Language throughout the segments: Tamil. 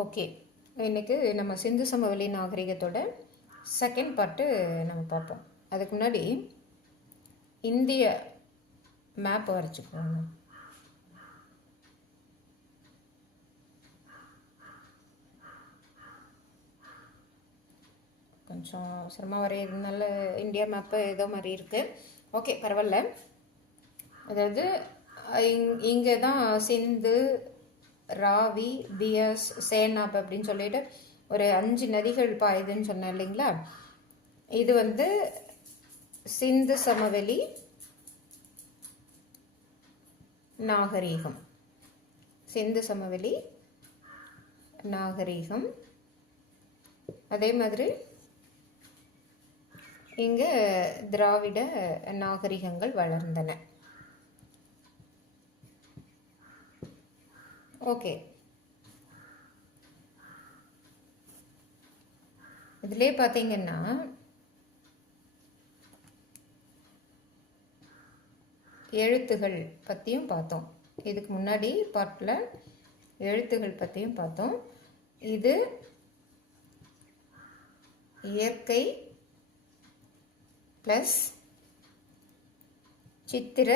ஓகே, இன்றைக்கி நம்ம சிந்து சமவெளி நாகரிகத்தோட செகண்ட் பார்ட்டு நம்ம பார்ப்போம். அதுக்கு முன்னாடி இந்திய மேப் வரைச்சிக்கோங்க. கொஞ்சம் சிரமமாக வரையிறதுனால இந்தியா மேப்பு ஏதோ மாதிரி இருக்குது. ஓகே, பரவாயில்ல. அதாவது இங்கே தான் சிந்து, ராவி, பியஸ், சேனாப் அப்படின்னு சொல்லிட்டு ஒரு 5 நதிகள் பாயுதுன்னு சொன்னேன் இல்லைங்களா. இது வந்து சிந்து சமவெளி நாகரீகம். சிந்து சமவெளி நாகரீகம். அதே மாதிரி இங்கே திராவிட நாகரிகங்கள் வளர்ந்தன. ஓகே, இதிலே பார்த்தீங்கன்னா எழுத்துகள் பற்றியும் பார்த்தோம். இதுக்கு முன்னாடி பார்ட்டில் எழுத்துகள் பற்றியும் பார்த்தோம். இது இயற்கை ப்ளஸ் சித்திர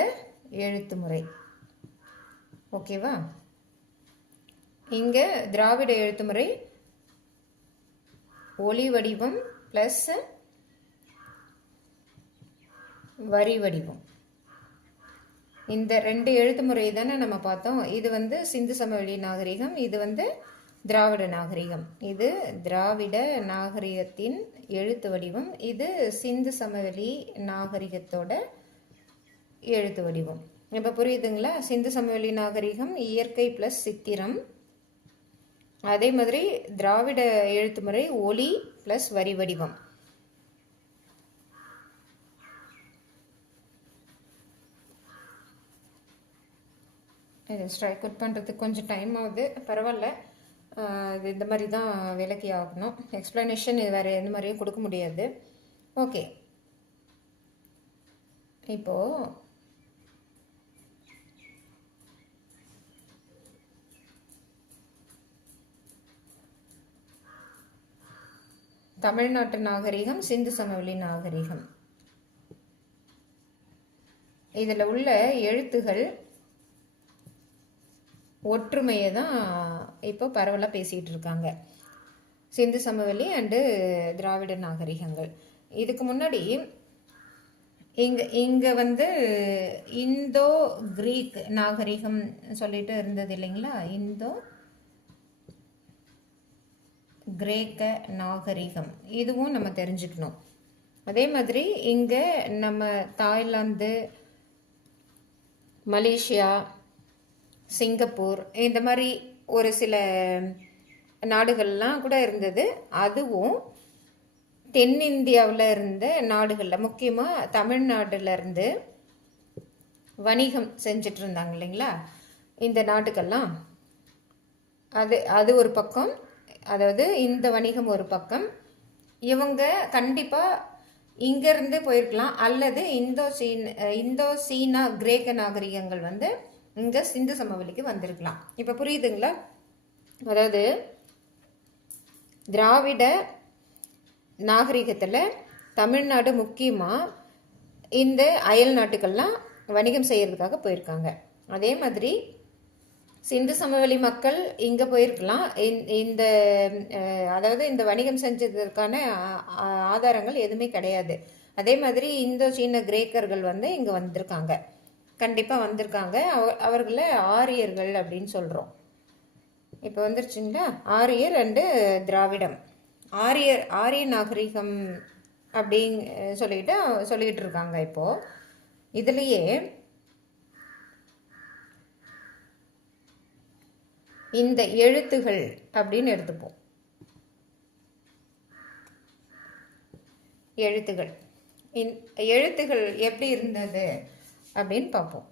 எழுத்து முறை. ஓகேவா? இங்கே திராவிட எழுத்து முறை ஒளி வடிவம் ப்ளஸ் வரி வடிவம். இந்த 2 எழுத்து முறை தானே நம்ம பார்த்தோம். இது வந்து சிந்து சமவெளி நாகரிகம், இது வந்து திராவிட நாகரிகம். இது திராவிட நாகரிகத்தின் எழுத்து வடிவம், இது சிந்து சமவெளி நாகரிகத்தோட எழுத்து வடிவம். இப்போ புரியுதுங்களா? சிந்து சமவெளி நாகரிகம் இயற்கை ப்ளஸ் சித்திரம். அதே மாதிரி திராவிட எழுத்து முறை ஒளி ப்ளஸ் வரி வடிவம். இது ஸ்ட்ரைக் அவுட் பண்ணுறதுக்கு கொஞ்சம் டைம் ஆகுது, பரவாயில்ல. இது இந்த மாதிரி தான் விலக்கி ஆகணும். எக்ஸ்ப்ளனேஷன் இது வேறு எந்த மாதிரியும் கொடுக்க முடியாது. ஓகே, இப்போது தமிழ்நாட்டு நாகரிகம், சிந்து சமவெளி நாகரிகம். இதில் உள்ள எழுத்துகள் ஒற்றுமையை தான் இப்போ பரவலாக பேசிகிட்டு இருக்காங்க. சிந்து சமவெளி அண்டு திராவிட நாகரிகங்கள். இதுக்கு முன்னாடி இங்கே வந்து இந்தோ கிரீக் நாகரிகம் சொல்லிட்டு இருந்தது இல்லைங்களா. இந்தோ கிரேக்க நாகரிகம், இதுவும் நம்ம தெரிஞ்சுக்கணும். அதே மாதிரி இங்கே நம்ம தாய்லாந்து, மலேசியா, சிங்கப்பூர் இந்த மாதிரி ஒரு சில நாடுகள்லாம் கூட இருந்தது. அதுவும் தென்னிந்தியாவில் இருந்த நாடுகளில், முக்கியமாக தமிழ்நாட்டிலேருந்து வணிகம் செஞ்சிட்டு இருந்தாங்க இல்லைங்களா இந்த நாட்டுக்கெல்லாம். அது ஒரு பக்கம். அதாவது இந்த வணிகம் ஒரு பக்கம். இவங்க கண்டிப்பாக இங்கேருந்து போயிருக்கலாம், அல்லது இந்தோ சீனா கிரேக்க நாகரிகங்கள் வந்து இங்கே சிந்து சமவெளிக்கு வந்திருக்கலாம். இப்போ புரியுதுங்களா? அதாவது திராவிட நாகரிகத்தில் தமிழ்நாடு முக்கியமாக இந்த அயல் நாட்டுக்கெல்லாம் வணிகம் செய்கிறதுக்காக போயிருக்காங்க. அதே மாதிரி சிந்து சமவெளி மக்கள் இங்கே போயிருக்கலாம். இந்த அதாவது இந்த வணிகம் செஞ்சதற்கான ஆதாரங்கள் எதுவுமே கிடையாது. அதே மாதிரி இந்தோ சீன கிரேக்கர்கள் வந்து இங்கே வந்திருக்காங்க, கண்டிப்பாக வந்திருக்காங்க. அவர்களை ஆரியர்கள் அப்படின்னு சொல்கிறோம். இப்போ வந்துருச்சுங்களா, ஆரியர் அண்டு திராவிடம். ஆரிய நாகரிகம் அப்படின்னு சொல்லிட்டு இருக்காங்க. இப்போது இதுலேயே இந்த எழுத்துகள் அப்படின்னு எடுத்துப்போம். எழுத்துகள் எப்படி இருந்தது அப்படின்னு பார்ப்போம்.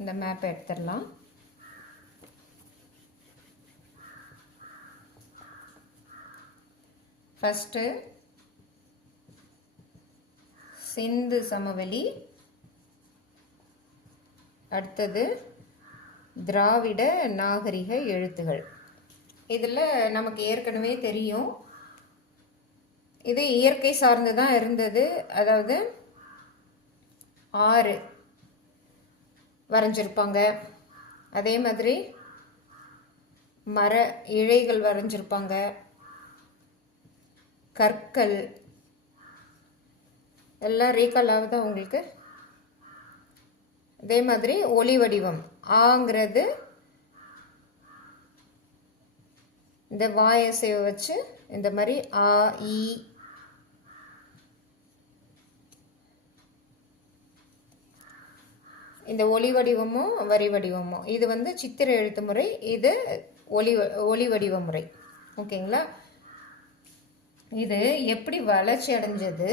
இந்த மேப்பை எடுத்துடலாம். ஃபஸ்ட்டு சிந்து சமவெளி, அடுத்தது திராவிட நாகரிக எழுத்துகள். இதில் நமக்கு ஏற்கனவே தெரியும், இது இயற்கை சார்ந்து தான் இருந்தது. அதாவது 6 வரைஞ்சிருப்பாங்க, அதே மாதிரி மர இழைகள் வரைஞ்சிருப்பாங்க, கற்கள் எல்லாம் ரீகால் ஆகுதா உங்களுக்கு? அதே மாதிரி ஒளி வடிவம் ஆங்கிறது இந்த வாயசையை வச்சு இந்த மாதிரி ஆ இ இந்த ஒளி வடிவமோ வரி வடிவமோ இது வந்து சித்திர எழுத்து முறை, இது ஒளி வடிவ முறை. ஓகேங்களா? இது எப்படி வளர்ச்சி அடைஞ்சது,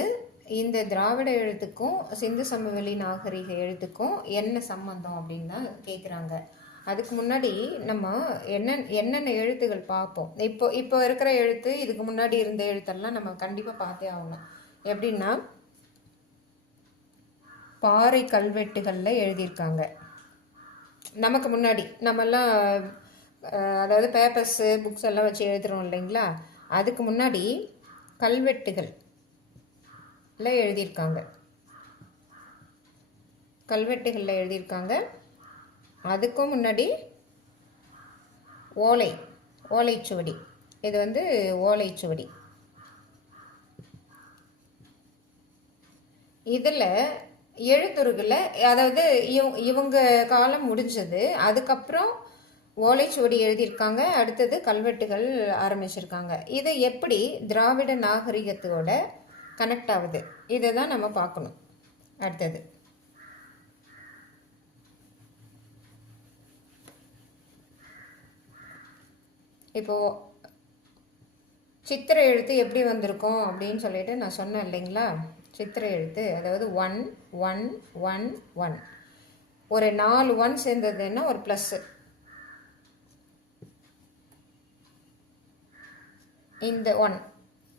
இந்த திராவிட எழுத்துக்கும் சிந்து சமவெளி நாகரிக எழுத்துக்கும் என்ன சம்பந்தம் அப்படின்னு தான் கேட்குறாங்க. அதுக்கு முன்னாடி நம்ம என்னென்ன எழுத்துகள் பார்ப்போம். இப்போ இருக்கிற எழுத்து, இதுக்கு முன்னாடி இருந்த எழுத்தெல்லாம் நம்ம கண்டிப்பாக பார்த்தே ஆகணும். எப்படின்னா, பாறை கல்வெட்டுகளில் எழுதியிருக்காங்க. நமக்கு முன்னாடி நம்மெல்லாம் அதாவது பேப்பர்ஸு புக்ஸ் எல்லாம் வச்சு எழுதுகிறோம் இல்லைங்களா, அதுக்கு முன்னாடி கல்வெட்டுகளில் எழுதியிருக்காங்க. கல்வெட்டுகளில் எழுதியிருக்காங்க. அதுக்கும் முன்னாடி ஓலைச்சுவடி, இது வந்து ஓலைச்சுவடி. இதில் எழுத்துருகளை, அதாவது இவங்க காலம் முடிஞ்சது, அதுக்கப்புறம் ஓலைச்சுவடி எழுதியிருக்காங்க, அடுத்தது கல்வெட்டுகள் ஆரம்பிச்சிருக்காங்க. இது எப்படி திராவிட நாகரிகத்தோட கனெக்ட் ஆகுது, இதை தான் நம்ம பார்க்கணும். அடுத்தது இப்போது சித்திர எழுத்து எப்படி வந்திருக்கும் அப்படின்னு சொல்லிட்டு நான் சொன்னேன் இல்லைங்களா. சித்திர எழுத்து அதாவது 1 1 1 1, ஒரு 4 1 சேர்ந்ததுன்னா ஒரு ப்ளஸ்ஸு. இந்த 1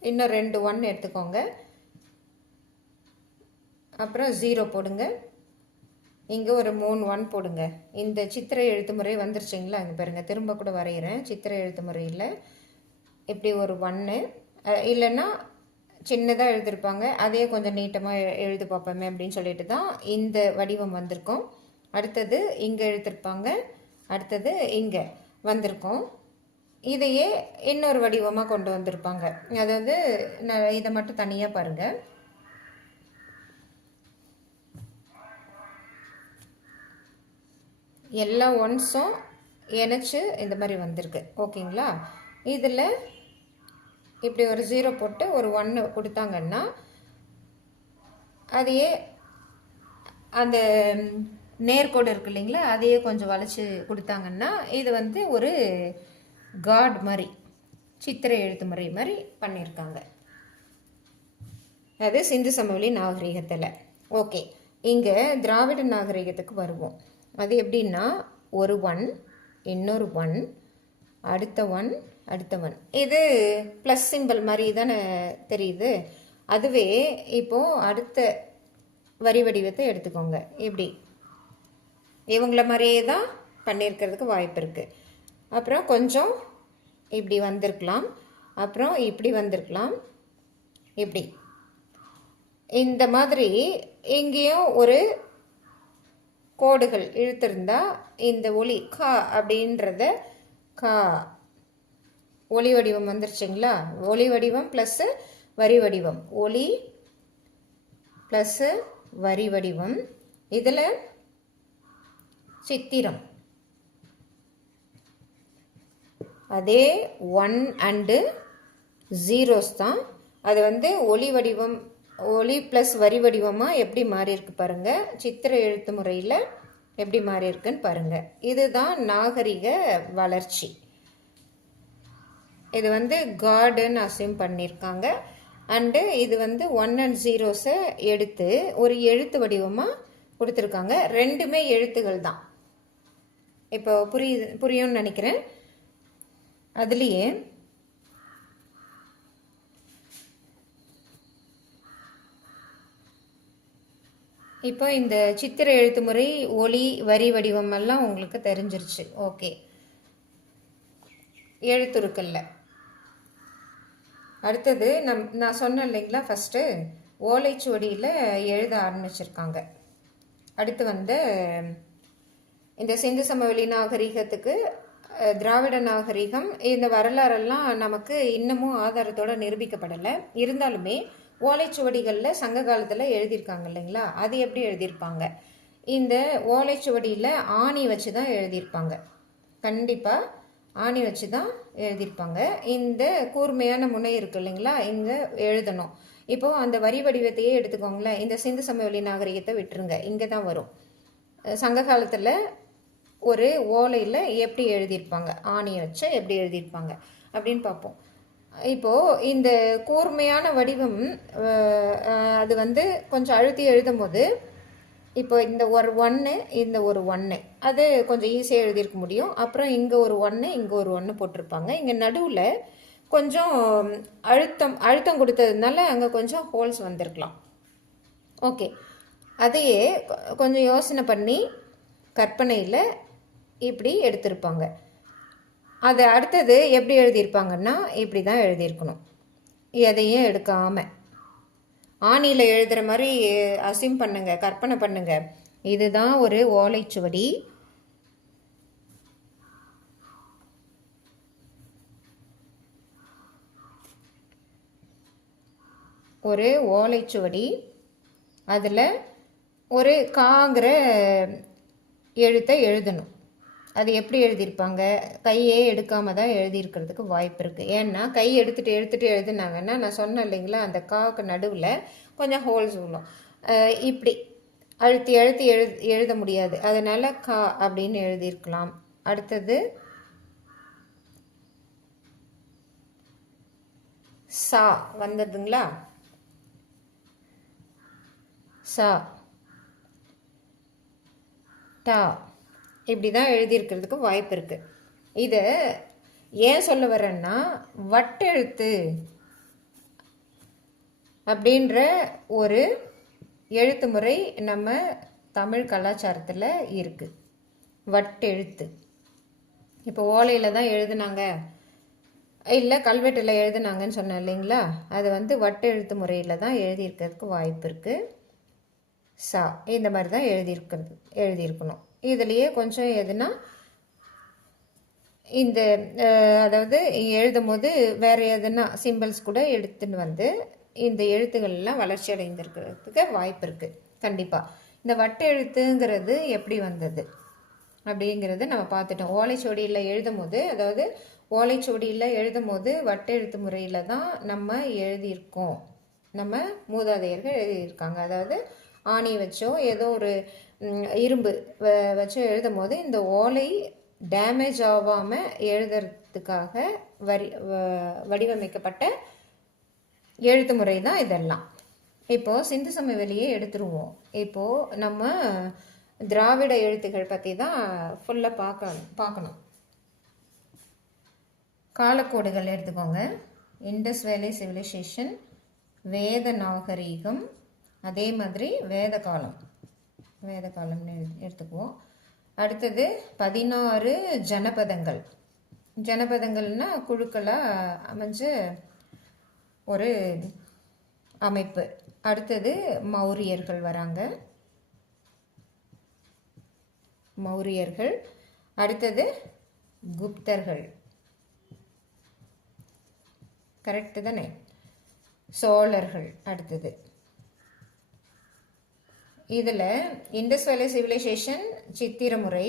இன்னும் 2 1 எடுத்துக்கோங்க, அப்புறம் 0 போடுங்க, இங்கே ஒரு 3 1 போடுங்க. இந்த சித்திர எழுத்து முறை வந்துருச்சுங்களா. இங்கே பாருங்கள், திரும்ப கூட வரைகிறேன். சித்திர எழுத்து முறையில் இப்படி ஒரு 1, இல்லைன்னா சின்னதாக எழுதியிருப்பாங்க, அதையே கொஞ்சம் நீட்டமாக எழுதி பார்ப்போமே அப்படின்னு சொல்லிட்டு தான் இந்த வடிவம் வந்திருக்கோம். அடுத்தது இங்கே எழுதியிருப்பாங்க, அடுத்தது இங்கே வந்திருக்கோம். இதையே இன்னொரு வடிவமாக கொண்டு வந்திருப்பாங்க. அதாவது இதை மட்டும் தனியாக பாருங்கள். எல்லா ஒன்ஸும் இணைச்சு இந்த மாதிரி வந்திருக்கு. ஓகேங்களா? இதில் இப்படி ஒரு 0 போட்டு ஒரு 1 கொடுத்தாங்கன்னா, அதையே அந்த நேர்கோடு இருக்கு இல்லைங்களா, அதையே கொஞ்சம் வளைச்சி கொடுத்தாங்கன்னா இது வந்து ஒரு காட் மாதிரி, சித்திரை எழுத்து முறை மாதிரி பண்ணியிருக்காங்க. அது சிந்து சமவெளி நாகரிகத்தில். ஓகே, இங்கே திராவிட நாகரிகத்துக்கு வருவோம். அது எப்படின்னா, ஒரு 1, இன்னொரு 1, அடுத்த 1, அடுத்த 1. இது ப்ளஸ் சிம்பிள் மாதிரி தானே தெரியுது. அதுவே இப்போது அடுத்த வரி வடிவத்தை எடுத்துக்கோங்க. இப்படி இவங்கள மாதிரியே தான் பண்ணியிருக்கிறதுக்கு வாய்ப்பு இருக்குது. அப்புறம் கொஞ்சம் இப்படி வந்திருக்கலாம், அப்புறம் இப்படி வந்திருக்கலாம், இப்படி இந்த மாதிரி இங்கேயும் ஒரு கோடுகள் இழுத்திருந்தா இந்த ஒளி கா அப்படின்றத கா ஒளி வடிவம் வந்துருச்சுங்களா. ஒளி வடிவம் ப்ளஸ்ஸு வரி வடிவம், ஒளி ப்ளஸ்ஸு வரி வடிவம். இதில் சித்திரம் அதே 1 அண்டு 0s தான். அது வந்து ஒளி வடிவம், ஒளி ப்ளஸ் வரி வடிவமாக எப்படி மாறி இருக்கு பாருங்கள். சித்திர எழுத்து முறையில் எப்படி மாறி இருக்குன்னு பாருங்கள். இதுதான் நாகரிக வளர்ச்சி. இது வந்து கார்டுன்னு அசியூம் பண்ணியிருக்காங்க. அண்டு இது வந்து 1 and 0ஸை எடுத்து ஒரு எழுத்து வடிவமாக கொடுத்துருக்காங்க. ரெண்டுமே எழுத்துகள் தான். இப்போ புரியும்னு நினைக்கிறேன். அதுலேயே இப்போ இந்த சித்திர எழுத்து முறை, ஒளி வரி வடிவம் எல்லாம் உங்களுக்கு தெரிஞ்சிருச்சு. ஓகே, எழுத்துருக்கல்ல. அடுத்தது நான் சொன்னேன் இல்லைங்களா, ஃபஸ்ட்டு ஓலைச்சுவடியில் எழுத ஆரம்பிச்சிருக்காங்க. அடுத்து வந்து இந்த சிந்து சமவெளி நாகரிகத்துக்கு திராவிட நாகரிகம் இந்த வரலாறெல்லாம் நமக்கு இன்னமும் ஆதாரத்தோடு நிரூபிக்கப்படலை. இருந்தாலுமே ஓலைச்சுவடிகளில் சங்க காலத்தில் எழுதியிருக்காங்க இல்லைங்களா, அது எப்படி எழுதியிருப்பாங்க? இந்த ஓலைச்சுவடியில் ஆணி வச்சு தான் எழுதியிருப்பாங்க. கண்டிப்பாக ஆணி வச்சு தான் எழுதியிருப்பாங்க. இந்த கூர்மையான முனை இருக்குது இல்லைங்களா, இங்கே எழுதணும். இப்போது அந்த வரி வடிவத்தையே எடுத்துக்கோங்களேன். இந்த சிந்து சமவெளி நாகரிகத்தை விட்டுருங்க, இங்கே தான் வரும். சங்க காலத்தில் ஒரு ஓலையில் எப்படி எழுதியிருப்பாங்க, ஆணியை வச்சு எப்படி எழுதியிருப்பாங்க அப்படின்னு பார்ப்போம். இப்போது இந்த கூர்மையான வடிவம் அது வந்து கொஞ்சம் அழுத்தி எழுதும் போது, இப்போ இந்த ஒரு 1 இந்த ஒரு 1 அது கொஞ்சம் ஈஸியாக எழுதியிருக்க முடியும். அப்புறம் இங்கே ஒரு 1 இங்கே ஒரு 1 போட்டிருப்பாங்க. இங்கே நடுவில் கொஞ்சம் அழுத்தம் கொடுத்ததுனால அங்கே கொஞ்சம் ஹோல்ஸ் வந்திருக்கலாம். ஓகே, அதையே கொஞ்சம் யோசனை பண்ணி கற்பனையில் இப்படி எடுத்திருப்பாங்க. அது அடுத்தது எப்படி எழுதியிருப்பாங்கன்னா இப்படி தான் எழுதியிருக்கணும், எதையும் எடுக்காமல். ஆணியில் எழுதுகிற மாதிரி அசிம் பண்ணுங்க, கற்பனை பண்ணுங்க. இதுதான் ஒரு ஓலைச்சுவடி. ஒரு ஓலைச்சுவடி, அதில் ஒரு காங்கிற எழுத்தை எழுதணும். அது எப்படி எழுதியிருப்பாங்க? கையே எடுக்காமல் தான் எழுதியிருக்கிறதுக்கு வாய்ப்பு இருக்குது. ஏன்னா கை எடுத்துகிட்டு எழுதுனாங்கன்னா, நான் சொன்னேன் இல்லைங்களா, அந்த காவுக்கு நடுவில் கொஞ்சம் ஹோல்ஸ் விழும். இப்படி அழுத்தி எழுத முடியாது. அதனால் கா அப்படின்னு எழுதியிருக்கலாம். அடுத்தது சா வந்ததுங்களா, சா டா இப்படி தான் எழுதியிருக்கிறதுக்கு வாய்ப்பு இருக்குது. இதை ஏன் சொல்ல வரேன்னா, வட்டெழுத்து அப்படின்ற ஒரு எழுத்து முறை நம்ம தமிழ் கலாச்சாரத்தில் இருக்குது. வட்டெழுத்து இப்போ ஓலையில் தான் எழுதுனாங்க, இல்லை கல்வெட்டில் எழுதுனாங்கன்னு சொன்னேன் இல்லைங்களா, அது வந்து வட்டெழுத்து முறையில் தான் எழுதியிருக்கிறதுக்கு வாய்ப்பு இருக்குது. சா இந்த மாதிரி தான் எழுதியிருக்கணும். இதுலேயே கொஞ்சம் எதுனா இந்த அதாவது எழுதும் போது வேறு எதுனா சிம்பிள்ஸ் கூட எடுத்துன்னு வந்து இந்த எழுத்துக்கள்லாம் வளர்ச்சி அடைந்திருக்கிறதுக்கு வாய்ப்பு இருக்குது. கண்டிப்பாக இந்த வட்ட எழுத்துங்கிறது எப்படி வந்தது அப்படிங்கிறது நம்ம பார்த்துட்டோம். ஓலைச்சுவடியில் எழுதும் போது, அதாவது ஓலைச்சுவடியில் எழுதும் போது வட்டெழுத்து முறையில் தான் நம்ம எழுதியிருக்கோம். நம்ம மூதாதையர்கள் எழுதியிருக்காங்க. அதாவது ஆணி வச்சோ ஏதோ ஒரு இரும்பு வச்சோ எழுதும் போது இந்த ஓலை டேமேஜ் ஆகாமல் எழுதுறதுக்காக வடிவமைக்கப்பட்ட எழுத்து முறை தான் இதெல்லாம். இப்போது சிந்து சமவெளியே எடுத்துருவோம். இப்போது நம்ம திராவிட எழுத்துக்கள் பற்றி தான் ஃபுல்லாக பார்க்கணும். காலக்கோடுகள் எடுத்துக்கோங்க. இண்டஸ் வேலி சிவிலைசேஷன், வேத நாகரீகம், அதே மாதிரி வேத காலம்னு எடுத்துக்குவோம். அடுத்தது 16 ஜனபதங்கள்னா குழுக்களாக அமைஞ்ச ஒரு அமைப்பு. அடுத்தது மௌரியர்கள் வராங்க, அடுத்தது குப்தர்கள், கரெக்டு தானே? சோழர்கள் அடுத்தது. இதில் இண்டஸ் வேலி சிவிலைசேஷன் சித்திர முறை,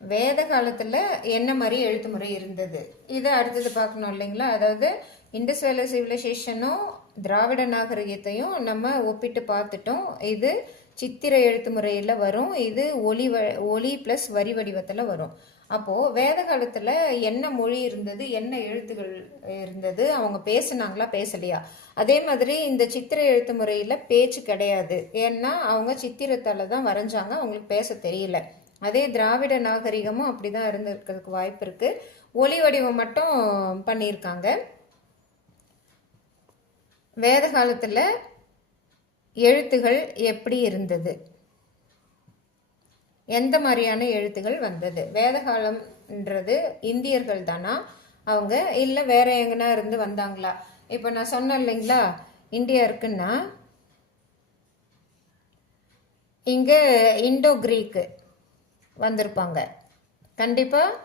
வேத காலத்தில் என்ன மாதிரி எழுத்து முறை இருந்தது, இதை அடுத்தது பார்க்கணும் இல்லைங்களா. அதாவது இண்டஸ் வேலி சிவிலைசேஷனும் திராவிட நாகரிகத்தையும் நம்ம ஒப்பிட்டு பார்த்துட்டோம். இது சித்திர எழுத்து முறையில் வரும், இது ஒலி ப்ளஸ் வரி வடிவத்தில் வரும். அப்போது வேத காலத்தில் என்ன மொழி இருந்தது, என்ன எழுத்துகள் இருந்தது, அவங்க பேசுனாங்களா பேசலையா? அதே மாதிரி இந்த சித்திர எழுத்து முறையில் பேச்சு கிடையாது. ஏன்னா அவங்க சித்திரத்தால் தான் வரைஞ்சாங்க, அவங்களுக்கு பேச தெரியல. அதே திராவிட நாகரிகமும் அப்படி தான் இருந்திருக்கிறதுக்கு வாய்ப்பு இருக்குது. ஒலி வடிவம் மட்டும் பண்ணியிருக்காங்க. வேத காலத்தில் எழுத்துகள் எப்படி இருந்தது, எந்த மாதிரியான எழுத்துகள் வந்தது? வேத காலம் நாகரிகம்ன்றது இந்தியர்கள் தானா அவங்க, இல்லை வேற எங்கன்னா இருந்து வந்தாங்களா? இப்போ நான் சொன்னேன் இல்லைங்களா, இந்தியா இருக்குன்னா இங்கே இண்டோ கிரீக்கு வந்திருப்பாங்க கண்டிப்பாக.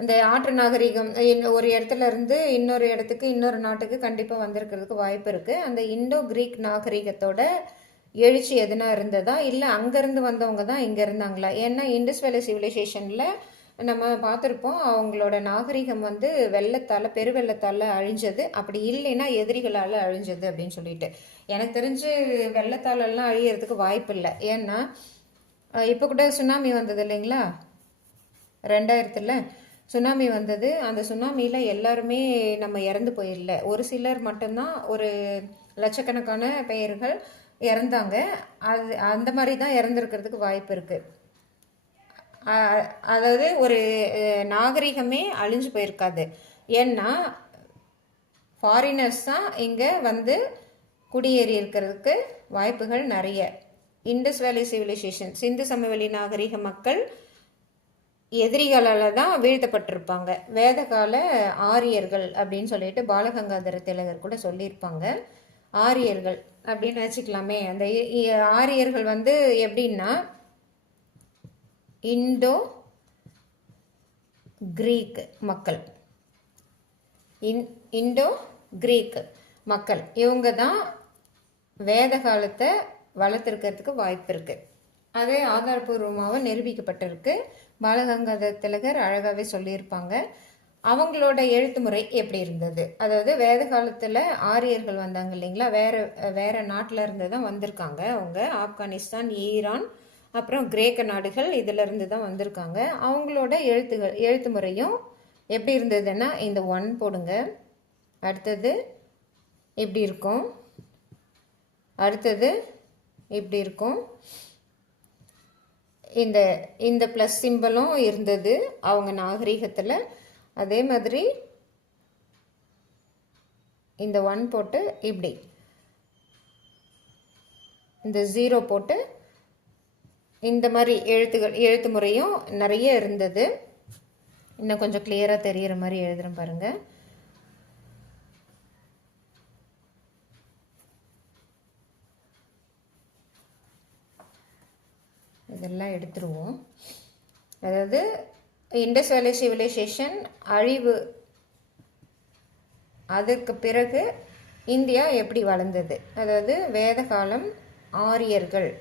இந்த ஆற்று நாகரிகம் ஒரு இடத்துல இருந்து இன்னொரு இடத்துக்கு, இன்னொரு நாட்டுக்கு கண்டிப்பாக வந்திருக்கிறதுக்கு வாய்ப்பு இருக்குது. அந்த இண்டோ கிரீக் நாகரிகத்தோட எழுச்சி எதுனா இருந்ததா, இல்லை அங்கேருந்து வந்தவங்க தான் இங்கே இருந்தாங்களா? ஏன்னா இண்டஸ் வேலி சிவிலைசேஷனில் நம்ம பார்த்துருப்போம், அவங்களோட நாகரிகம் வந்து வெள்ளத்தால், பெருவெள்ளத்தால் அழிஞ்சது, அப்படி இல்லைன்னா எதிரிகளால் அழிஞ்சது அப்படின்னு சொல்லிட்டு. எனக்கு தெரிஞ்சு வெள்ளத்தாலெல்லாம் அழியறதுக்கு வாய்ப்பு இல்லை. ஏன்னா இப்போ கூட சுனாமி வந்தது இல்லைங்களா, 2000 சுனாமி வந்தது. அந்த சுனாமியில் எல்லாருமே நம்ம இறந்து போயிடல, ஒரு சிலர் மட்டும்தான், ஒரு லட்சக்கணக்கான பெயர்கள் இறந்தாங்க. அது அந்த மாதிரி தான் இறந்துருக்கிறதுக்கு வாய்ப்பு இருக்குது. அதாவது ஒரு நாகரிகமே அழிஞ்சு போயிருக்காது. ஏன்னா ஃபாரினர்ஸ் தான் இங்கே வந்து குடியேறி இருக்கிறதுக்கு வாய்ப்புகள் நிறைய. இண்டஸ் வேலி சிவிலைசேஷன், சிந்து சமவெளி நாகரிக மக்கள் எதிரிகளால் தான் வீழ்த்தப்பட்டிருப்பாங்க. வேதகால ஆரியர்கள் அப்படின்னு சொல்லிட்டு பாலகங்காதர திலகர் கூட சொல்லியிருப்பாங்க. ஆரியர்கள் அப்படின்னு வச்சுக்கலாமே. அந்த ஆரியர்கள் வந்து எப்படின்னா இண்டோ கிரீக் மக்கள், இண்டோ கிரீக் மக்கள் இவங்க தான் வேத காலத்தை வளர்த்துருக்கிறதுக்கு வாய்ப்பு இருக்குது. அதே ஆதாரபூர்வமாக நிரூபிக்கப்பட்டிருக்கு. பாலகங்காதர திலகர் அழகாகவே சொல்லியிருப்பாங்க. அவங்களோட எழுத்து முறை எப்படி இருந்தது, அதாவது வேத காலத்தில் ஆரியர்கள் வந்தாங்க இல்லைங்களா, வேற நாட்டில் இருந்து தான் வந்திருக்காங்க. அவங்க ஆப்கானிஸ்தான், ஈரான், அப்புறம் கிரேக்க நாடுகள் இதிலிருந்து தான் வந்திருக்காங்க. அவங்களோட எழுத்து முறையும் எப்படி இருந்ததுன்னா, இந்த 1 போடுங்க, அடுத்தது இப்படி இருக்கும், அடுத்தது இப்படி இருக்கும். இந்த ப்ளஸ் சிம்பலும் இருந்தது அவங்க நாகரீகத்தில். அதே மாதிரி இந்த 1 போட்டு இப்படி, இந்த 0 போட்டு இந்த மாதிரி எழுத்து முறையும் நிறைய இருந்தது. இன்னும் கொஞ்சம் கிளியராக தெரிகிற மாதிரி எழுதுகிறேன் பாருங்கள். இதெல்லாம் எடுத்துருவோம். அதாவது இண்டஸ் வேலி சிவிலைசேஷன் அழிவு, அதுக்கு பிறகு இந்தியா எப்படி வளர்ந்தது, அதாவது வேத காலம், ஆரியர்கள்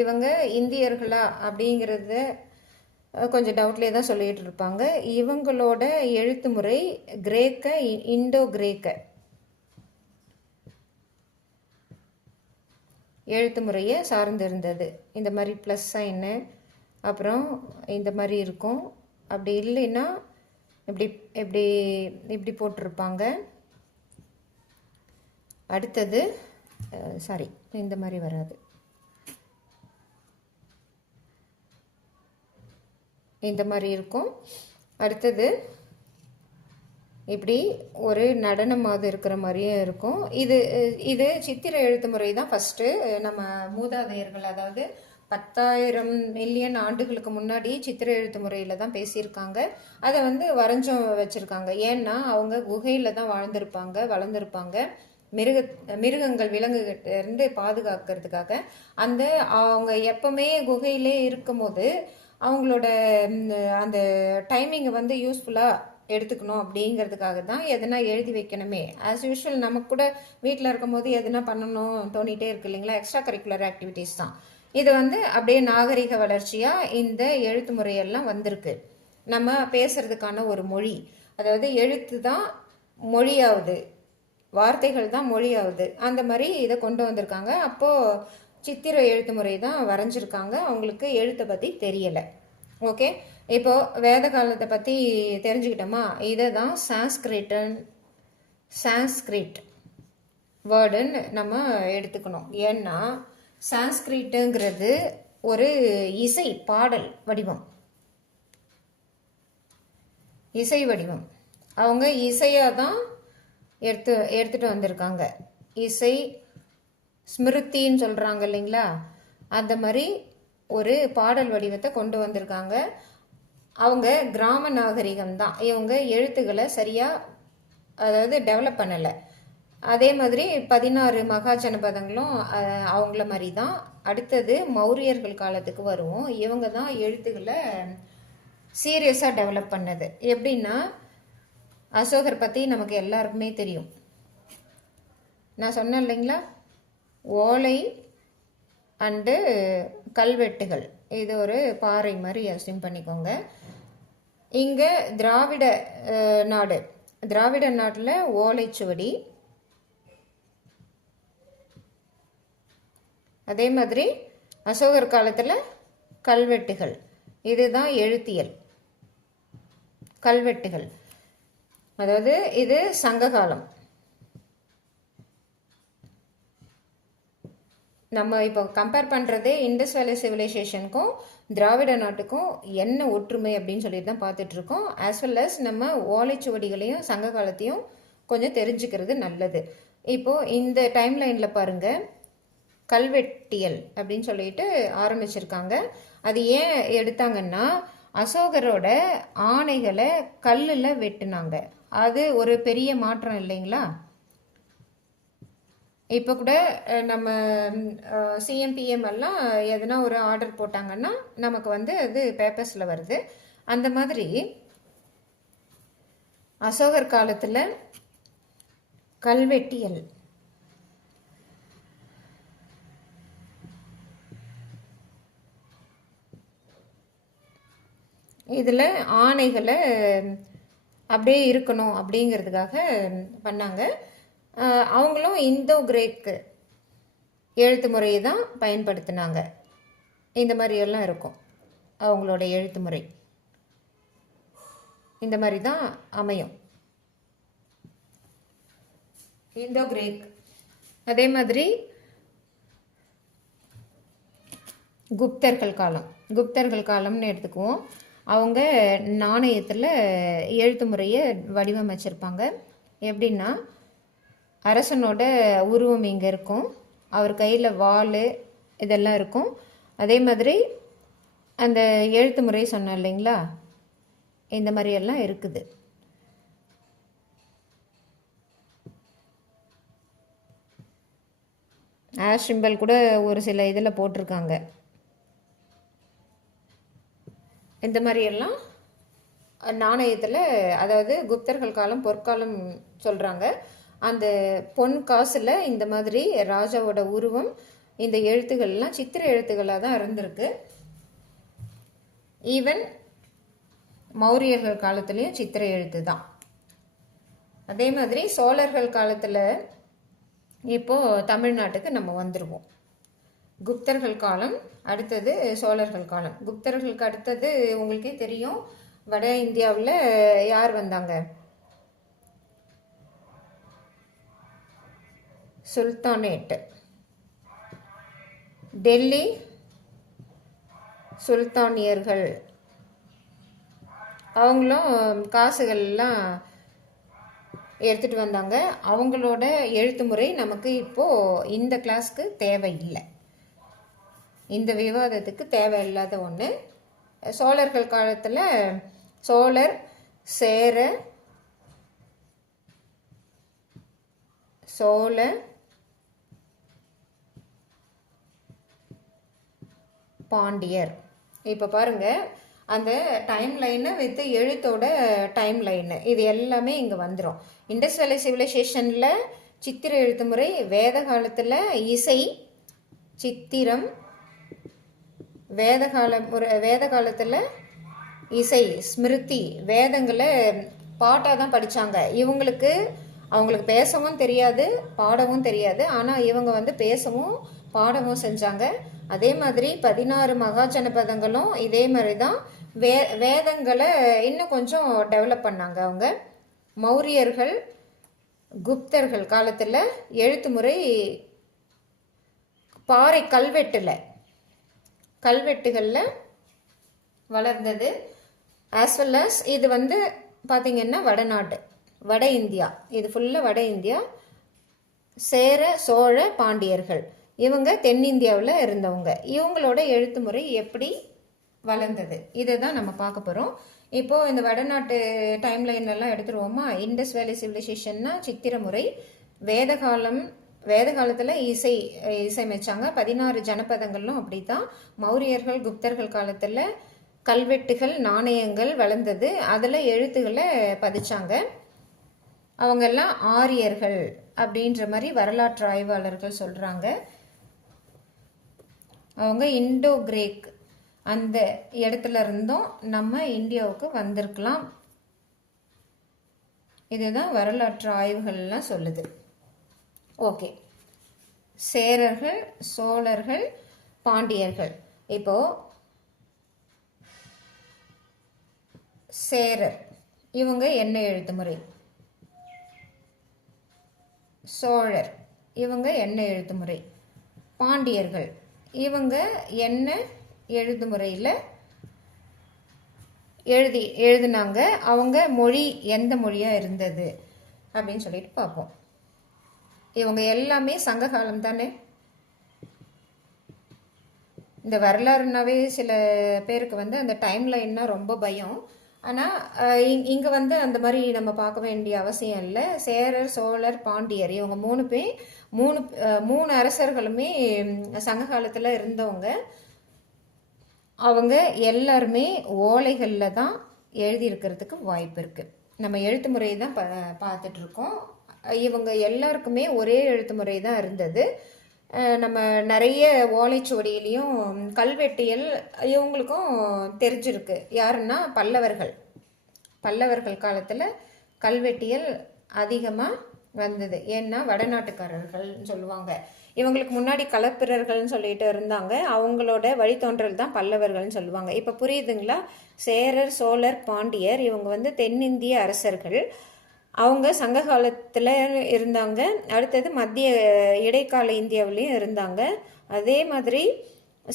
இவங்க இந்தியர்களா அப்படிங்கிறத கொஞ்சம் டவுட்லேயே தான் சொல்லிகிட்டு இருப்பாங்க. இவங்களோட எழுத்து முறை கிரேக்க, இண்டோ கிரேக்க எழுத்து முறையை சார்ந்து இருந்தது. இந்த மாதிரி ப்ளஸ் சைனு, அப்புறம் இந்த மாதிரி இருக்கும். அப்படி இல்லைன்னா இப்படி இப்படி இப்படி போட்டிருப்பாங்க. அடுத்தது சாரி, இந்த மாதிரி வராது, இந்த மாதிரி இருக்கும். அடுத்தது இப்படி ஒரு நடனம் மாதிரி இருக்கிற மாதிரியும் இருக்கும். இது சித்திர எழுத்து முறை தான் ஃபஸ்ட்டு நம்ம மூதாதையர்கள், அதாவது 10,000 மில்லியன் ஆண்டுகளுக்கு முன்னாடி சித்திர எழுத்து முறையில் தான் பேசியிருக்காங்க. அதை வந்து வரைஞ்சும் வச்சுருக்காங்க. ஏன்னா அவங்க குகையில் தான் வளர்ந்துருப்பாங்க. மிருகங்கள், விலங்குகிட்ட இருந்து பாதுகாக்கிறதுக்காக. அவங்க எப்பவுமே குகையிலே இருக்கும்போது அவங்களோட அந்த டைமிங்கை வந்து யூஸ்ஃபுல்லாக எடுத்துக்கணும் அப்படிங்கிறதுக்காக தான் எதனா எழுதி வைக்கணுமே. ஆஸ் யூஷுவல் நமக்கு கூட வீட்டில் இருக்கும் போது எதனா பண்ணணும் தோணிகிட்டே இருக்கு இல்லைங்களா, எக்ஸ்ட்ரா கரிக்குலர் ஆக்டிவிட்டீஸ் தான். இது வந்து அப்படியே நாகரிக வளர்ச்சியாக இந்த எழுத்து முறையெல்லாம் வந்திருக்கு. நம்ம பேசுறதுக்கான ஒரு மொழி, அதாவது எழுத்து தான் மொழியாகுது, வார்த்தைகள் தான் மொழியாகுது. அந்த மாதிரி இதை கொண்டு வந்திருக்காங்க. அப்போது சித்திர எழுத்து முறை தான் வரைஞ்சிருக்காங்க. அவங்களுக்கு எழுத்தை பற்றி தெரியலை. ஓகே, இப்போது வேத காலத்தை பற்றி தெரிஞ்சுக்கிட்டோமா. இதை தான் சான்ஸ்கிரிட் வேர்டுன்னு நம்ம எடுத்துக்கணும். ஏன்னா சான்ஸ்கிரிட்டுங்கிறது ஒரு இசை பாடல் வடிவம், இசை வடிவம். அவங்க இசையாக தான் எடுத்துகிட்டு வந்திருக்காங்க. இசை ஸ்மிருத்தின்னு சொல்கிறாங்க இல்லைங்களா, அந்த மாதிரி ஒரு பாடல் வடிவத்தை கொண்டு வந்திருக்காங்க. அவங்க கிராம நாகரிகம் தான். இவங்க எழுத்துக்களை சரியாக அதாவது டெவலப் பண்ணலை. அதே மாதிரி 16 மகாஜனபதங்களும் அவங்கள மாதிரி தான். அடுத்தது மௌரியர்கள் காலத்துக்கு வருவோம். இவங்க தான் எழுத்துக்களை சீரியஸாக டெவலப் பண்ணது. எப்படின்னா அசோகர் பற்றி நமக்கு எல்லாருக்குமே தெரியும். நான் சொன்னேன் இல்லைங்களா, ஓலை அண்டு கல்வெட்டுகள், இது ஒரு பாறை மாதிரி அசிம் பண்ணிக்கோங்க. இங்கே திராவிட நாடு, திராவிட நாட்டில் ஓலைச்சுவடி, அதே மாதிரி அசோகர் காலத்தில் கல்வெட்டுகள், இதுதான் எழுத்தியல். கல்வெட்டுகள் அதாவது இது சங்க காலம். நம்ம இப்போ கம்பேர் பண்ணுறதே இண்டஸ் வேலி சிவிலைசேஷனுக்கும் திராவிட நாட்டுக்கும் என்ன ஒற்றுமை அப்படின்னு சொல்லிட்டு தான் பார்த்துட்ருக்கோம். ஆஸ் வெல் அஸ் நம்ம ஓலைச்சுவடிகளையும் சங்க காலத்தையும் கொஞ்சம் தெரிஞ்சுக்கிறது நல்லது. இப்போது இந்த டைம் லைனில் பாருங்கள், கல்வெட்டியல் அப்படின்னு சொல்லிட்டு ஆரம்பிச்சிருக்காங்க. அது ஏன் எடுத்தாங்கன்னா அசோகரோட ஆணைகளை கல்லில் வெட்டினாங்க. அது ஒரு பெரிய மாற்றம் இல்லைங்களா. இப்போ கூட நம்ம சிஎம்பிஎம் எல்லாம் எதனா ஒரு ஆர்டர் போட்டாங்கன்னா நமக்கு வந்து அது பேப்பர்ஸில் வருது. அந்த மாதிரி அசோகர் காலத்தில் கல்வெட்டியல், இதில் ஆணைகளை அப்படியே இருக்கணும் அப்படிங்கிறதுக்காக பண்ணாங்க. அவங்களும் இந்தோ கிரேக்கு எழுத்து முறையை தான் பயன்படுத்தினாங்க. இந்த மாதிரியெல்லாம் இருக்கும் அவங்களோட எழுத்து முறை, இந்த மாதிரி தான் அமையும், இந்தோ கிரேக். அதே மாதிரி குப்தர்கள் காலம், குப்தர்கள் காலம்னு எடுத்துக்குவோம். அவங்க நாணயத்தில் எழுத்து முறையை வடிவமைச்சிருப்பாங்க. எப்படின்னா அரசனோட உருவம் இங்கே இருக்கும், அவர் கையில் வாள் இதெல்லாம் இருக்கும். அதே மாதிரி அந்த எழுத்து முறை சொன்னேன் இல்லைங்களா, இந்த மாதிரியெல்லாம் இருக்குது. ஆஷ் சிம்பல் கூட ஒரு சில இதில் போட்டிருக்காங்க. இந்த மாதிரியெல்லாம் நாணயத்தில், அதாவது குப்தர்கள் காலம் பொற்காலம் சொல்கிறாங்க. அந்த பொன் காசில் இந்த மாதிரி ராஜாவோட உருவம், இந்த எழுத்துக்கள்லாம் சித்திர எழுத்துக்களாக தான் இருந்திருக்கு. ஈவன் மௌரியர்கள் காலத்துலேயும் சித்திர எழுத்து தான். அதே மாதிரி சோழர்கள் காலத்தில் இப்போது தமிழ்நாட்டுக்கு நம்ம வந்துடுவோம். குப்தர்கள் காலம் அடுத்தது சோழர்கள் காலம். குப்தர்களுக்கு அடுத்தது உங்களுக்கே தெரியும், வட இந்தியாவில் யார் வந்தாங்க? சுல்தானேட், டெல்லி சுல்தானியர்கள். அவங்களும் காசுகள்லாம் எடுத்துகிட்டு வந்தாங்க. அவங்களோட எழுத்து முறை நமக்கு இப்போது இந்த கிளாஸ்க்கு தேவையில்லை, இந்த விவாதத்துக்கு தேவையில்லாத ஒன்று. சோழர்கள் காலத்தில் சோழர், சேர, சோழ, பாண்டியர். இப்போ பாருங்கள், அந்த டைம் லைனு வித் எழுத்தோட டைம் லைனு இது எல்லாமே இங்கே வந்துடும். இண்டஸ் வேலி சிவிலைசேஷனில் சித்திர எழுத்து முறை, வேத காலத்தில் இசை, சித்திரம், வேத காலத்தில் இசை, ஸ்மிருதி, வேதங்களை பாட்டாக தான் படித்தாங்க. அவங்களுக்கு பேசவும் தெரியாது, பாடவும் தெரியாது. ஆனால் இவங்க வந்து பேசவும் பாடவும் செஞ்சாங்க. அதே மாதிரி 16 மகாஜனபதங்களும் இதே மாதிரி தான் வேதங்களை இன்னும் கொஞ்சம் டெவலப் பண்ணாங்க அவங்க. மௌரியர்கள், குப்தர்கள் காலத்தில் எழுத்து முறை பாறை கல்வெட்டுகளில் வளர்ந்தது. ஆஸ் வெல் அஸ் இது வந்து பார்த்திங்கன்னா வடநாடு, வட இந்தியா, இது ஃபுல்லாக வட இந்தியா. சேர, சோழ, பாண்டியர்கள் இவங்க தென்னிந்தியாவில் இருந்தவங்க. இவங்களோட எழுத்து முறை எப்படி வளர்ந்தது இதை தான் நம்ம பார்க்க போகிறோம். இப்போது இந்த வடநாட்டு டைம்லைன்லாம் எடுத்துருவோமா. இண்டஸ் வேலி சிவிலைசேஷன்னா சித்திர முறை. வேத காலத்தில் இசையமைச்சாங்க. 16 ஜனபதங்களும் அப்படி தான். மௌரியர்கள் குப்தர்கள் காலத்தில் கல்வெட்டுகள் நாணயங்கள் வளர்ந்தது. அதில் எழுத்துக்களை பதிச்சாங்க. அவங்கெல்லாம் ஆரியர்கள் அப்படின்ற மாதிரி வரலாற்று ஆய்வாளர்கள் சொல்கிறாங்க. அவங்க இண்டோ கிரேக் அந்த இடத்துல இருந்தும் நம்ம இந்தியாவுக்கு வந்திருக்கலாம். இதுதான் வரலாற்று ஆய்வுகள்லாம் சொல்லுது. ஓகே, சேரர்கள், சோழர்கள், பாண்டியர்கள். இப்போ சேரர் இவங்க என்ன எழுத்து முறை, சோழர் இவங்க என்ன எழுத்து முறை, பாண்டியர்கள் இவங்க என்ன எழுத்து முறையில் எழுதினாங்க, அவங்க மொழி எந்த மொழியாக இருந்தது அப்படின்னு சொல்லிட்டு பார்ப்போம். இவங்க எல்லாமே சங்க காலம் தானே. இந்த வரலாறுனாவே சில பேருக்கு வந்து அந்த டைம்லைன்னா ரொம்ப பயம். ஆனால் இங்கே வந்து அந்த மாதிரி நம்ம பார்க்க வேண்டிய அவசியம் இல்லை. சேரர், சோழர், பாண்டியர் இவங்க மூணு அரசர்களுமே சங்க காலத்தில் இருந்தவங்க. அவங்க எல்லாருமே ஓலைகளில் தான் எழுதியிருக்கிறதுக்கு வாய்ப்பு இருக்குது. நம்ம எழுத்து முறை தான் பார்த்துட்ருக்கோம். இவங்க எல்லாருக்குமே ஒரே எழுத்து முறை தான் இருந்தது. நம்ம நிறைய ஓலைச்சுவடியிலையும் கல்வெட்டியல் இவங்களுக்கும் தெரிஞ்சிருக்கு. யாருன்னா பல்லவர்கள் காலத்தில் கல்வெட்டியல் அதிகமாக வந்தது. ஏன்னா வடநாட்டுக்காரர்கள்னு சொல்லுவாங்க. இவங்களுக்கு முன்னாடி களப்பிரர்கள்னு சொல்லிட்டு இருந்தாங்க. அவங்களோட வழித்தோன்றல் தான் பல்லவர்கள்னு சொல்லுவாங்க. இப்போ புரியுதுங்களா? சேரர், சோழர், பாண்டியர் இவங்க வந்து தென்னிந்திய அரசர்கள். அவங்க சங்க காலத்தில் இருந்தாங்க. அடுத்தது மத்திய இடைக்கால இந்தியாவிலையும் இருந்தாங்க. அதே மாதிரி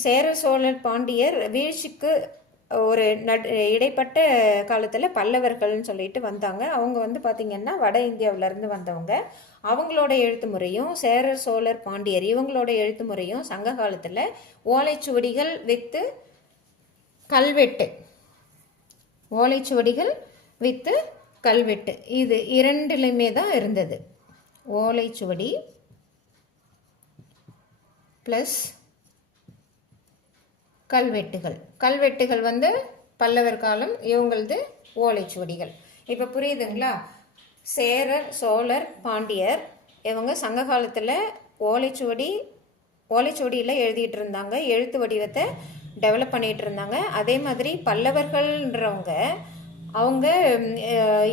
சேரர், சோழர், பாண்டியர் வீழ்ச்சிக்கு ஒரு இடைப்பட்ட காலத்தில் பல்லவர்கள்னு சொல்லிட்டு வந்தாங்க. அவங்க வந்து பார்த்திங்கன்னா வட இந்தியாவிலேருந்து வந்தவங்க. அவங்களோட எழுத்து முறையும் சேரர், சோழர், பாண்டியர் இவங்களோட எழுத்து முறையும் சங்க காலத்தில் ஓலைச்சுவடிகள் வித்து கல்வெட்டு இது இரண்டிலுமே தான் இருந்தது. ஓலைச்சுவடி ப்ளஸ் கல்வெட்டுகள் வந்து பல்லவர் காலம், இவங்களது ஓலைச்சுவடிகள். இப்போ புரியுதுங்களா? சேரர், சோழர், பாண்டியர் இவங்க சங்க காலத்தில் ஓலைச்சுவடியில் எழுதிட்டு இருந்தாங்க. எழுத்து வடிவத்தை டெவலப் பண்ணிகிட்டு இருந்தாங்க. அதே மாதிரி பல்லவர்கள்ன்றவங்க அவங்க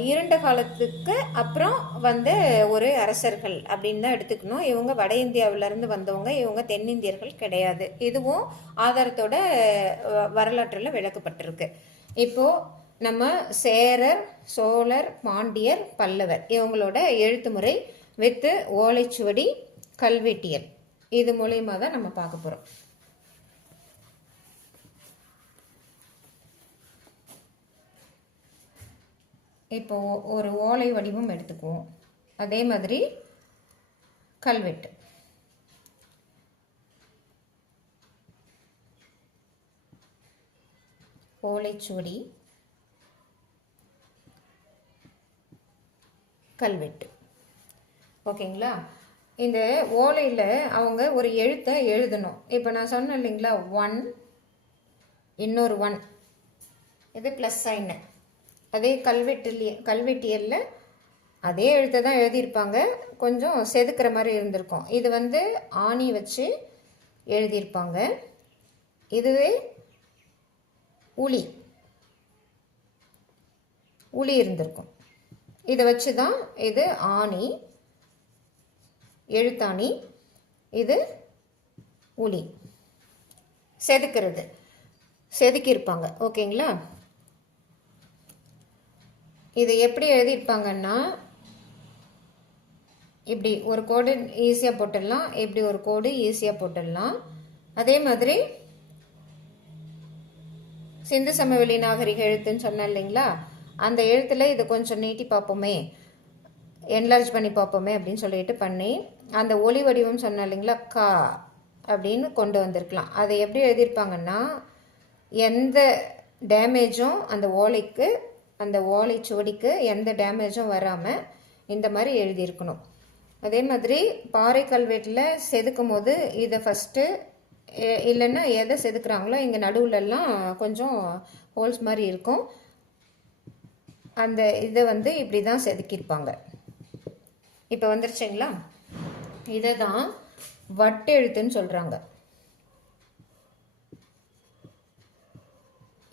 இருண்ட காலத்துக்கு அப்புறம் வந்து ஒரு அரசர்கள் அப்படின்னு தான் எடுத்துக்கணும். இவங்க வட இந்தியாவிலேருந்து வந்தவங்க. இவங்க தென்னிந்தியர்கள் கிடையாது. இதுவும் ஆதாரத்தோட வரலாற்றில் விளக்கப்பட்டிருக்கு. இப்போது நம்ம சேரர், சோழர், பாண்டியர், பல்லவர் இவங்களோட எழுத்து முறை வித்து ஓலைச்சுவடி, கல்வெட்டியல் இது மூலயமா தான் நம்ம பார்க்க போகிறோம். இப்போ ஒரு ஓலை வடிவம் எடுத்துக்குவோம். அதே மாதிரி கல்வெட்டு. ஓலைச்சுவடி, கல்வெட்டு. ஓகேங்களா? இந்த ஓலையில் அவங்க ஒரு எழுத்தை எழுதணும். இப்போ நான் சொன்னேன் இல்லைங்களா, 1 இன்னொரு 1 இது ப்ளஸ் சைனு. அதே கல்வெட்டியலில் அதே எழுத்தை தான் எழுதியிருப்பாங்க. கொஞ்சம் செதுக்கிற மாதிரி இருந்திருக்கும். இது வந்து ஆணி வச்சு எழுதியிருப்பாங்க. இதுவே உளி இருந்திருக்கும். இதை வச்சு தான் இது ஆணி, எழுத்தாணி, இது உளி. செதுக்கியிருப்பாங்க. ஓகேங்களா? இது எப்படி எழுதியிருப்பாங்கன்னா, இப்படி ஒரு கோடு ஈஸியாக போட்டுடலாம், இப்படி ஒரு கோடு ஈஸியாக போட்டுடலாம். அதே மாதிரி சிந்து சமவெளி நாகரிக எழுத்துன்னு சொன்னேன் இல்லைங்களா, அந்த எழுத்தில் இதை கொஞ்சம் நீட்டி பார்ப்போமே, என்லார்ஜ் பண்ணி பார்ப்போமே அப்படின்னு சொல்லிட்டு பண்ணி, அந்த ஒலி வடிவம் சொன்னேன் இல்லைங்களா, கா அப்படின்னு கொண்டு வந்திருக்கலாம். அதை எப்படி எழுதியிருப்பாங்கன்னா, எந்த டேமேஜும் அந்த ஓலைக்கு, அந்த ஓலைச்சுவடிக்கு எந்த டேமேஜும் வராமல் இந்த மாதிரி எழுதியிருக்கணும். அதே மாதிரி பாறை கல்வெட்டில் செதுக்கும் போது இதை ஃபஸ்ட்டு, இல்லைன்னா எதை செதுக்குறாங்களோ இங்கே நடுவுலலாம் கொஞ்சம் ஹோல்ஸ் மாதிரி இருக்கும், அந்த இதை வந்து இப்படி தான் செதுக்கியிருப்பாங்க. இப்போ வந்துருச்சுங்களா? இதை தான் வட்டெழுத்துன்னு சொல்கிறாங்க.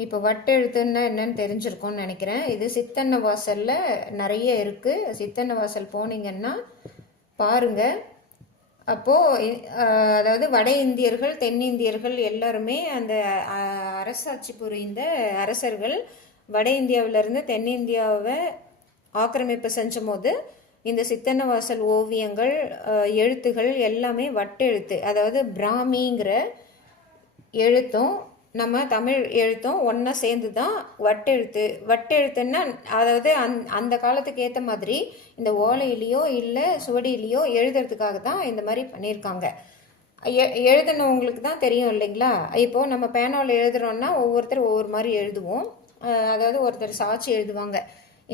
இப்போ வட்டெழுத்துன்னா என்னன்னு தெரிஞ்சிருக்கும்னு நினைக்கிறேன். இது சித்தன்ன வாசலில் நிறைய இருக்குது. சித்தன்ன வாசல் போனீங்கன்னா பாருங்கள். அப்போது அதாவது வட இந்தியர்கள், தென்னிந்தியர்கள் எல்லாருமே அந்த அரசாட்சி புரிந்த அரசர்கள் வட இந்தியாவிலேருந்து தென்னிந்தியாவை ஆக்கிரமிப்பு செஞ்ச போது இந்த சித்தன்னவாசல் ஓவியங்கள், எழுத்துகள் எல்லாமே வட்டெழுத்து, அதாவது பிராமிங்கிற எழுத்தும் நம்ம தமிழ் எழுத்தும் ஒன்றா சேர்ந்து தான் வட்டெழுத்து. வட்டெழுத்துன்னா அதாவது அந்த காலத்துக்கு ஏற்ற மாதிரி இந்த ஓலையிலையோ இல்லை சுவடியிலையோ எழுதுறதுக்காக தான் இந்த மாதிரி பண்ணியிருக்காங்க. எழுதுனவங்களுக்கு தான் தெரியும் இல்லைங்களா? இப்போது நம்ம பேனாவில் எழுதுகிறோன்னா ஒவ்வொருத்தர் ஒவ்வொரு மாதிரி எழுதுவோம். அதாவது ஒருத்தர் சாட்சி எழுதுவாங்க.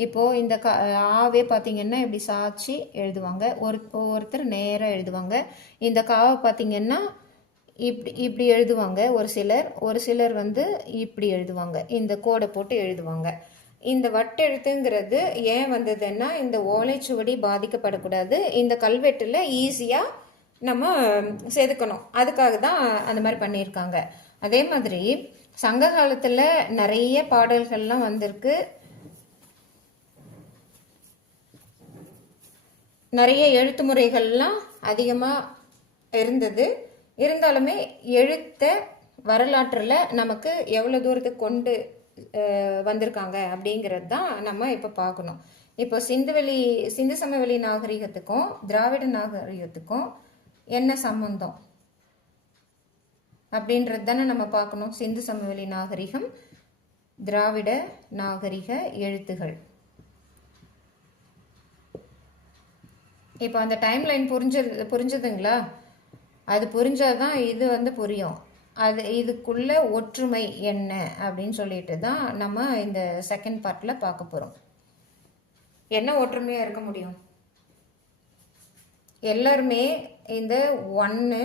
இப்போது இந்த ஆவே பார்த்திங்கன்னா இப்படி சாட்சி எழுதுவாங்க. ஒருத்தர் நேராக எழுதுவாங்க. இந்த காவை பார்த்திங்கன்னா இப்படி எழுதுவாங்க. ஒரு சிலர் வந்து இப்படி எழுதுவாங்க, இந்த கோடை போட்டு எழுதுவாங்க. இந்த வட்டெழுத்துங்கிறது ஏன் வந்ததுன்னா, இந்த ஓலைச்சுவடி பாதிக்கப்படக்கூடாது, இந்த கல்வெட்டில் ஈஸியாக நம்ம செதுக்கணும், அதுக்காக தான் அந்த மாதிரி பண்ணியிருக்காங்க. அதே மாதிரி சங்க காலத்தில் நிறைய பாடல்கள்லாம் வந்திருக்கு, நிறைய எழுத்து முறைகள்லாம் அதிகமாக இருந்தது. இருந்தாலுமே எழுத்த வரலாற்றில் நமக்கு எவ்வளோ தூரத்துக்கு கொண்டு வந்திருக்காங்க அப்படிங்கிறது தான் நம்ம இப்போ பார்க்கணும். இப்போ சிந்து சமவெளி நாகரிகத்துக்கும் திராவிட நாகரிகத்துக்கும் என்ன சம்பந்தம் அப்படின்றது தானே நம்ம பார்க்கணும். சிந்து சமவெளி நாகரிகம், திராவிட நாகரிக எழுத்துகள். இப்போ அந்த டைம்லைன் புரிஞ்சதுங்களா? அது புரிஞ்சாதான் இது வந்து புரியும். இதுக்குள்ள ஒற்றுமை என்ன அப்படின்னு சொல்லிட்டு தான் நம்ம இந்த செகண்ட் பார்ட்டில் பார்க்க போகிறோம். என்ன ஒற்றுமையாக இருக்க முடியும்? எல்லாருமே இந்த ஒன்று,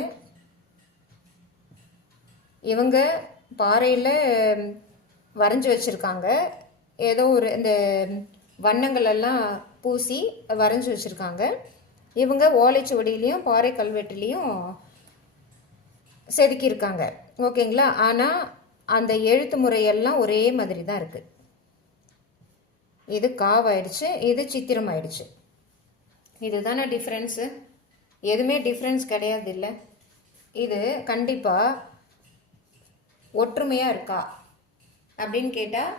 இவங்க பாறையில் வரைஞ்சி வச்சுருக்காங்க, ஏதோ ஒரு இந்த வண்ணங்கள் எல்லாம் பூசி வரைஞ்சி வச்சுருக்காங்க. இவங்க ஓலைச்சுவடியிலையும் பாறை கல்வெட்டுலேயும் செதுக்கியிருக்காங்க, ஓகேங்களா? ஆனால் அந்த எழுத்து முறையெல்லாம் ஒரே மாதிரி தான் இருக்குது. இது காவாயிடுச்சு, இது சித்திரம் ஆயிடுச்சு. இதுதானே டிஃப்ரென்ஸு. எதுவுமே டிஃப்ரென்ஸ் கிடையாது இல்லை. இது கண்டிப்பாக ஒற்றுமையாக இருக்கா அப்படின்னு கேட்டால்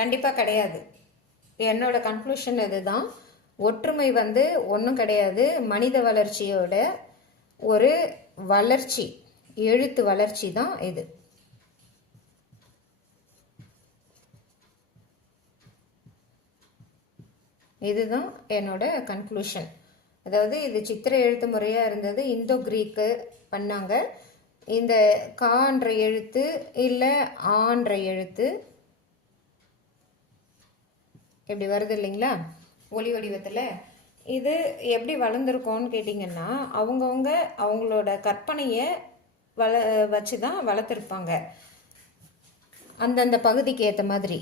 கண்டிப்பாக கிடையாது. என்னோட கன்க்ளூஷன் இதுதான். ஒற்றுமை வந்து ஒன்றும் கிடையாது. மனித வளர்ச்சியோட ஒரு வளர்ச்சி, எழுத்து வளர்ச்சி தான் இது. இதுதான் என்னோட கன்க்ளூஷன். அதாவது இது சித்திர எழுத்து முறையாக இருந்தது. இந்தோ கிரீக்கு பண்ணாங்க. இந்த கான்ற எழுத்து இல்லை ஆன்ற எழுத்து இப்படி வருது இல்லைங்களா ஒளி வடிவத்தில். இது எப்படி வளர்ந்துருக்கோன்னு கேட்டிங்கன்னா, அவங்களோட கற்பனையை வச்சு தான் வளர்த்துருப்பாங்க அந்தந்த பகுதிக்கு ஏற்ற மாதிரி.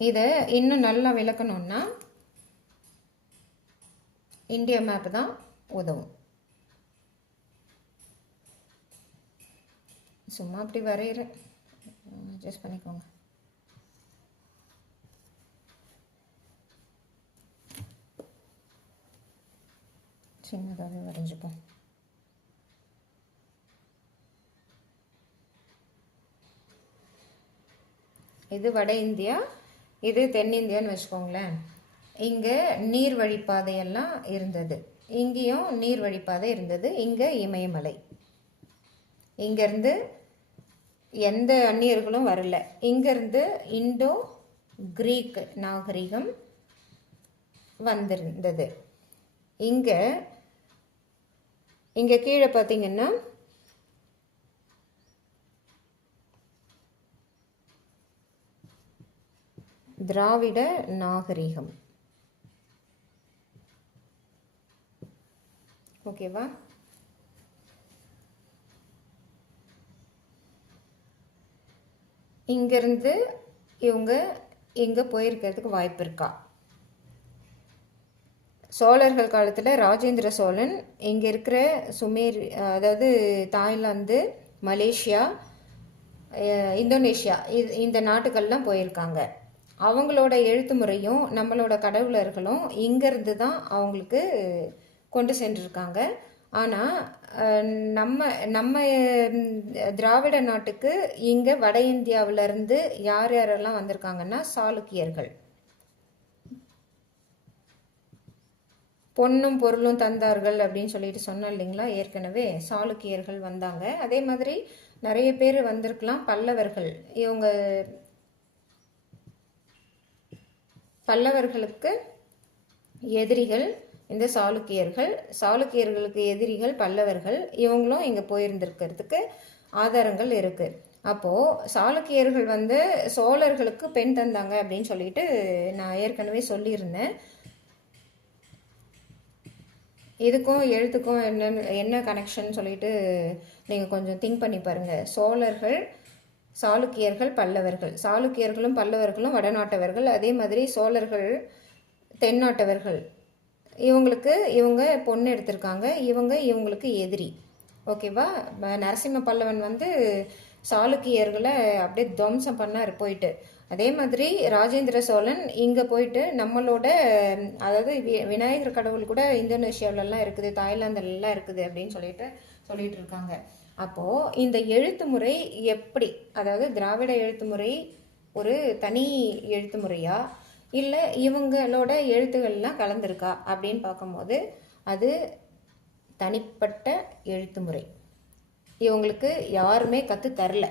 இதை இன்னும் நல்லா விளக்கணும்னா இந்தியா மேப் தான் உதவும். சும்மா அப்படி வரைகிறேன், அட்ஜஸ்ட் பண்ணிக்கோங்க. சின்னதாக வரைஞ்சிப்போம். இது வட இந்தியா, இது தென்னிந்தியான்னு வச்சுக்கோங்களேன். இங்கே நீர் வழிப்பாதையெல்லாம் இருந்தது, இங்கேயும் நீர் வழிப்பாதை இருந்தது. இங்கே இமயமலை. இங்கேருந்து எந்த அந்நியர்களும் வரல. இங்கேருந்து இண்டோ கிரீக் நாகரிகம் வந்திருந்தது. இங்கே இங்கே கீழே பார்த்தீங்கன்னா திராவிட நாகரிகம். ஓகேவா? இங்கேருந்து இவங்க இங்கே போயிருக்கிறதுக்கு வாய்ப்பு இருக்கா? சோழர்கள் காலத்தில் ராஜேந்திர சோழன் இங்கே இருக்கிற அதாவது தாய்லாந்து, மலேசியா, இந்தோனேஷியா இந்த நாட்டுக்கள்லாம் போயிருக்காங்க. அவங்களோட எழுத்து முறையும் நம்மளோட கடவுளர்களும் இங்கேருந்து தான் அவங்களுக்கு கொண்டு சென்றிருக்காங்க. ஆனால் நம்ம நம்ம திராவிட நாட்டுக்கு இங்கே வட இந்தியாவிலேருந்து யார் யாரெல்லாம் வந்திருக்காங்கன்னா சாளுக்கியர்கள். பொன்னும் பொருளும் தந்தார்கள் அப்படின்னு சொல்லிட்டு சொன்னோம் இல்லைங்களா ஏற்கனவே. சாளுக்கியர்கள் வந்தாங்க. அதே மாதிரி நிறைய பேர் வந்திருக்கலாம். பல்லவர்கள், இவங்க பல்லவர்களுக்கு எதிரிகள் இந்த சாளுக்கியர்கள். சாளுக்கியர்களுக்கு எதிரிகள் பல்லவர்கள். இவங்களும் இங்கே போயிருந்திருக்கிறதுக்கு ஆதாரங்கள் இருக்குது. அப்போது சாளுக்கியர்கள் வந்து சோழர்களுக்கு பெண் தந்தாங்க அப்படின்னு சொல்லிட்டு நான் ஏற்கனவே சொல்லியிருந்தேன். இதுக்கும் எழுத்துக்கும் என்ன கனெக்ஷன் சொல்லிட்டு நீங்கள் கொஞ்சம் திங்க் பண்ணி பாருங்கள். சோழர்கள், சாளுக்கியர்கள், பல்லவர்கள். சாளுக்கியர்களும் பல்லவர்களும் வடநாட்டவர்கள். அதே மாதிரி சோழர்கள் தென்னாட்டவர்கள். இவங்க பொண்ணு எடுத்திருக்காங்க. இவங்களுக்கு எதிரி. ஓகேவா? நரசிம்ம பல்லவன் வந்து சாளுக்கியர்களை அப்படியே துவம்சம் பண்ணார் போயிட்டு. அதே மாதிரி ராஜேந்திர சோழன் இங்கே போயிட்டு நம்மளோட அதாவது விநாயகர் கடவுள் கூட இந்தோனேஷியாவிலலாம் இருக்குது, தாய்லாந்துலலாம் இருக்குது அப்படின்னு சொல்லிட்டு இருக்காங்க. அப்போது இந்த எழுத்து முறை எப்படி, அதாவது திராவிட எழுத்து முறை ஒரு தனி எழுத்து முறையா இல்லை இவங்களோட எழுத்துக்கள்லாம் கலந்துருக்கா அப்படின்னு பார்க்கும்போது அது தனிப்பட்ட எழுத்து முறை. இவங்களுக்கு யாருமே கற்றுத்தரல.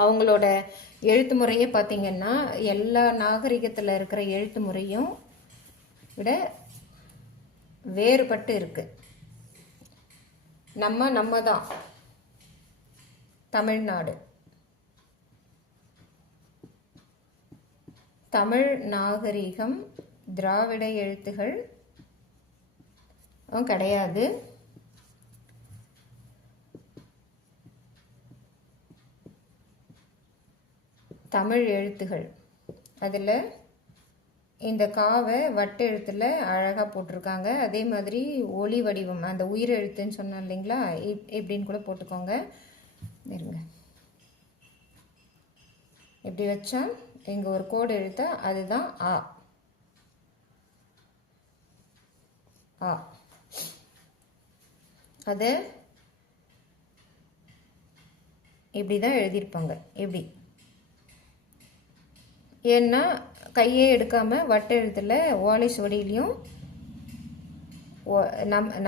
அவங்களோட எழுத்து முறையே பார்த்திங்கன்னா எல்லா நாகரிகத்தில் இருக்கிற எழுத்து முறையும் விட வேறுபட்டு இருக்கு. நம்ம தான் தமிழ்நாடு, தமிழ் நாகரிகம் திராவிட எழுத்துகள் கிடையாது. தமிழ் எழுத்துகள் அதில் இந்த காவை வட்ட எழுத்தில் அழகாக போட்டிருக்காங்க. அதே மாதிரி ஒளி வடிவம் அந்த உயிர் எழுத்துன்னு சொன்னோம் இல்லைங்களா, இப்படின்னு கூட போட்டுக்கோங்க. இருங்க, இப்படி வச்சா இங்கே ஒரு கோடு எழுத்தா அதுதான் ஆ. ஆ அதை இப்படி தான் எழுதியிருப்பாங்க. இப்படி ஏன்னா கையே எடுக்காமல் வட்ட எழுத்தில் ஓலை சுவடியிலையும்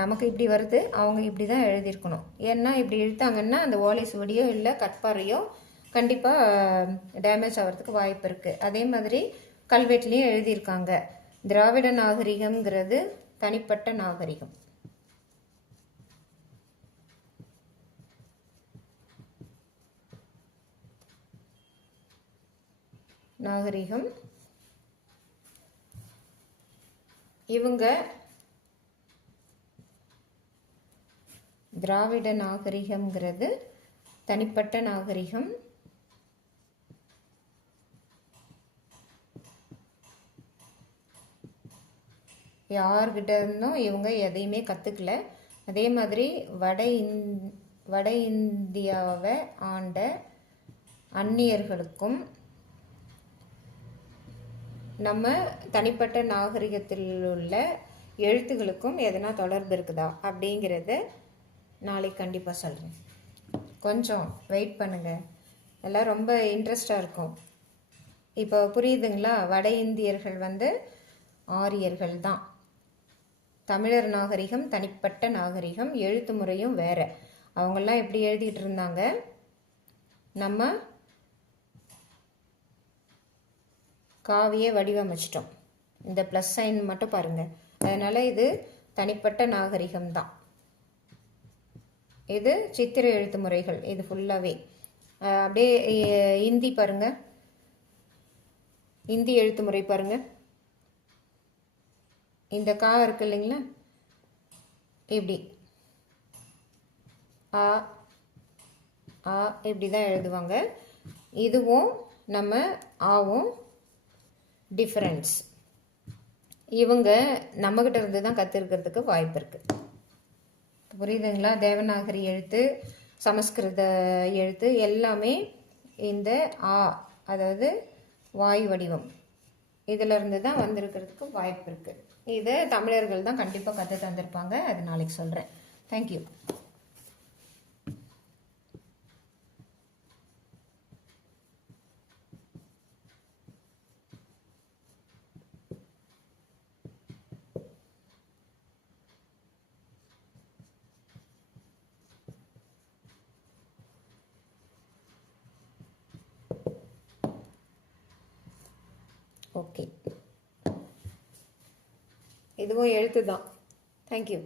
நமக்கு இப்படி வருது, அவங்க இப்படி தான் எழுதியிருக்கணும். ஏன்னா இப்படி எழுத்தாங்கன்னா அந்த ஓலை சுவடியோ இல்லை கற்பாறையோ கண்டிப்பாக டேமேஜ் ஆகிறதுக்கு வாய்ப்பு இருக்குது. அதே மாதிரி கல்வெட்டுலேயும் எழுதியிருக்காங்க. திராவிட நாகரிகம்ங்கிறது தனிப்பட்ட நாகரிகம். நாகரிகம் இவங்க திராவிட நாகரிகம்ங்கிறது தனிப்பட்ட நாகரிகம். யார்கிட்ட இருந்தும் இவங்க எதையுமே கற்றுக்கல. அதே மாதிரி வட இந்தியாவை ஆண்ட அந்நியர்களுக்கும் நம்ம தனிப்பட்ட நாகரிகத்தில் உள்ள எழுத்துகளுக்கும் எதனா தொடர்பு இருக்குதா அப்படிங்கிறத நாளைக்கு கண்டிப்பாக சொல்கிறேன். கொஞ்சம் வெயிட் பண்ணுங்கள், எல்லாம் ரொம்ப இன்ட்ரெஸ்டாக இருக்கும். இப்போ புரியுதுங்களா? வட இந்தியர்கள் வந்து ஆரியர்கள் தான். தமிழர் நாகரிகம் தனிப்பட்ட நாகரிகம், எழுத்து முறையும் வேறு. அவங்கெல்லாம் எப்படி எழுதிட்டு இருந்தாங்க, நம்ம காவியை வடிவமைச்சிட்டோம். இந்த ப்ளஸ் சைன் மட்டும் பாருங்கள். அதனால் இது தனிப்பட்ட நாகரிகம்தான். இது சித்திர எழுத்து முறைகள். இது ஃபுல்லாகவே அப்படியே இந்தி பாருங்கள், இந்தி எழுத்து முறை பாருங்கள். இந்த கா இருக்கு இல்லைங்களா, இப்படி ஆ ஆ இப்படி தான் எழுதுவாங்க. இதுவும் நம்ம ஆவும் டிஃப்ரென்ஸ். இவங்க நம்மக்கிட்ட இருந்து தான் கற்றுக்கிறதுக்கு வாய்ப்பு இருக்குது. புரியுதுங்களா? தேவநாகரி எழுத்து, சமஸ்கிருத எழுத்து எல்லாமே இந்த ஆ, அதாவது வாய் வடிவம், இதிலிருந்து தான் வந்திருக்கிறதுக்கு வாய்ப்பு இருக்குது. இதை தமிழர்கள் தான் கண்டிப்பாக கற்று தந்திருப்பாங்க. அது நாளைக்கு சொல்கிறேன். தேங்க்யூ. ஓகே, இதுவும் எழுத்து தான். தேங்க்யூ.